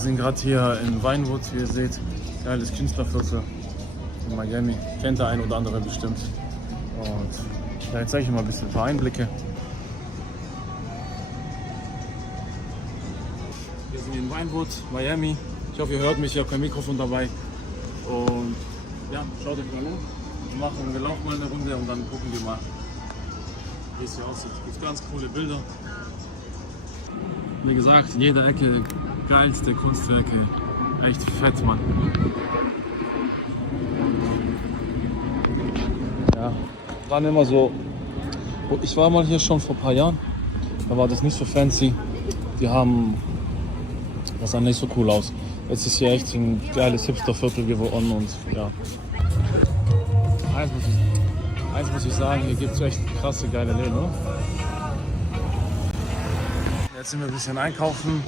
sind gerade hier in Vinewood, wie ihr seht. Geiles Künstlerviertel in Miami. Kennt der ein oder andere bestimmt. Und ja, jetzt zeige ich euch mal ein paar Einblicke. Wir sind in Vinewood, Miami. Ich hoffe, ihr hört mich, ich habe kein Mikrofon dabei. Und ja, schaut euch mal um. Wir laufen mal eine Runde und dann gucken wir mal, wie es hier aussieht. Es gibt ganz coole Bilder. Wie gesagt, in jeder Ecke geilste Kunstwerke. Echt fett, Mann. Ja, waren immer so. Ich war mal hier schon vor ein paar Jahren. Da war das nicht so fancy. Das sah nicht so cool aus. Jetzt ist hier echt ein geiles Hipsterviertel geworden und ja. Eins muss ich sagen, hier gibt es echt krasse geile Läden, oder? Jetzt sind wir ein bisschen einkaufen.